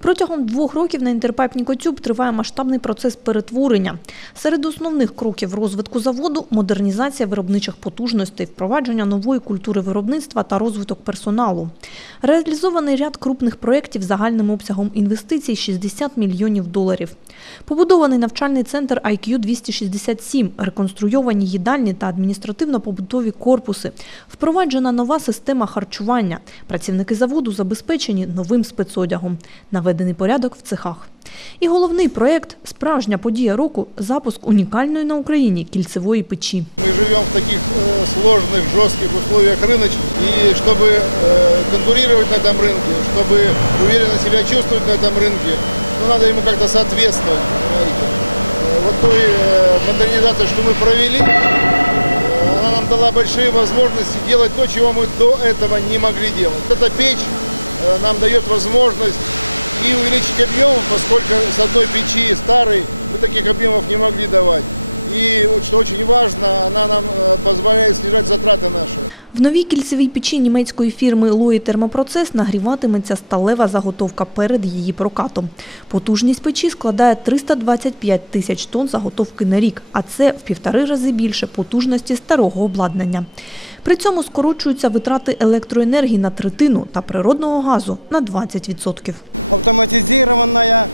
Протягом двох років на Інтерпайп-Нікотюб триває масштабний процес перетворення. Серед основних кроків розвитку заводу – модернізація виробничих потужностей, впровадження нової культури виробництва та розвиток персоналу. Реалізований ряд крупних проєктів загальним обсягом інвестицій – 60 мільйонів доларів. Побудований навчальний центр IQ-267, реконструйовані їдальні та адміністративно-побутові корпуси, впроваджена нова система харчування. Працівники заводу забезпечені новим спецодягом, наведений порядок в цехах. І головний проєкт – справжня подія року – запуск унікальної на Україні кільцевої печі. Мы живем в таких э, сложных, жестких условиях рыночных. И чтобы э, конкурировать на этом рынке, чтобы уверенно себя чувствовать на этом рынке, ну, надо ему как-то соответствовать. понимаете. Э, Вот той э, модернизации, что мы провели, э, она нам дала большие возможности делать то, чего мы до этого не могли делать. Эта печь э, нам дает возможность и увеличить объем, поскольку с одной печи старой мы таких объемов не могли давать. И вот что очень важно, она нам э, позволяет снижать затраты наши. В новій кільцевій печі німецької фірми Лої Термопроцес нагріватиметься сталева заготовка перед її прокатом. Потужність печі складає 325 тисяч тонн заготовки на рік, а це в півтори рази більше потужності старого обладнання. При цьому скорочуються витрати електроенергії на третину та природного газу на 20%. автоматизированная,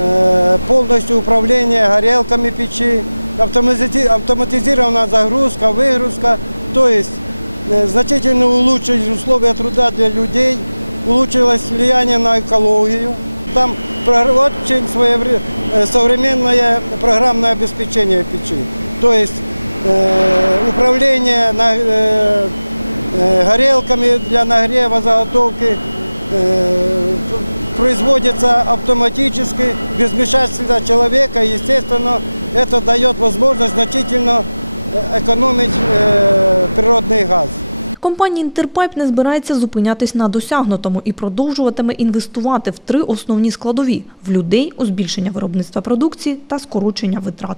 э, полностью управление горелками печи, автомати- автоматизированная загрузка, выгрузка, то есть э, значительно улучшились условия труда для людей, улучшилось влияние на экологию. Там очень своевре- э, современное программное обеспечение печи, то есть э, управление на- э, э, горелками для нагрева заготовки э, производится автоматически, без вмешательства человека. Естественно, это дает возможность значительно э, экономить э, природный газ. Компанія «Інтерпайп» не збирається зупинятись на досягнутому і продовжуватиме інвестувати в три основні складові – в людей, у збільшення виробництва продукції та скорочення витрат.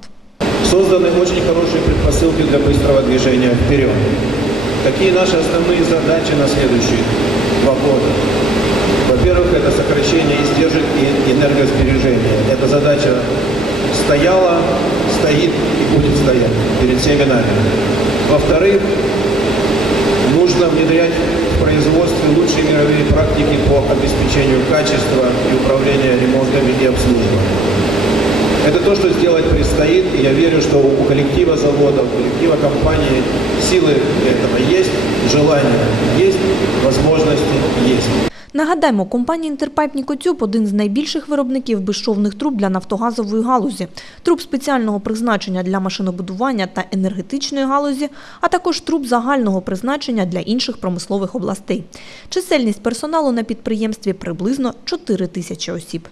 Созданы очень хорошие предпосылки для быстрого движения вперед. Какие наши основные задачи на следующие два года? Во-первых, это сокращение издержек и энергосбережения. Эта задача стояла, стоит и будет стоять перед всеми нами. Во-вторых, нужно внедрять в производстве лучшие мировые практики по обеспечению качества и управления ремонтами и обслуживанием. Это то, что сделать предстоит, и я верю, что у коллектива завода, у коллектива компании силы для этого есть, желание есть, возможности есть. Нагадаємо, компанія «Інтерпайп Нікотюб» – один з найбільших виробників безшовних труб для нафтогазової галузі, труб спеціального призначення для машинобудування та енергетичної галузі, а також труб загального призначення для інших промислових областей. Чисельність персоналу на підприємстві приблизно 4 тисячі осіб.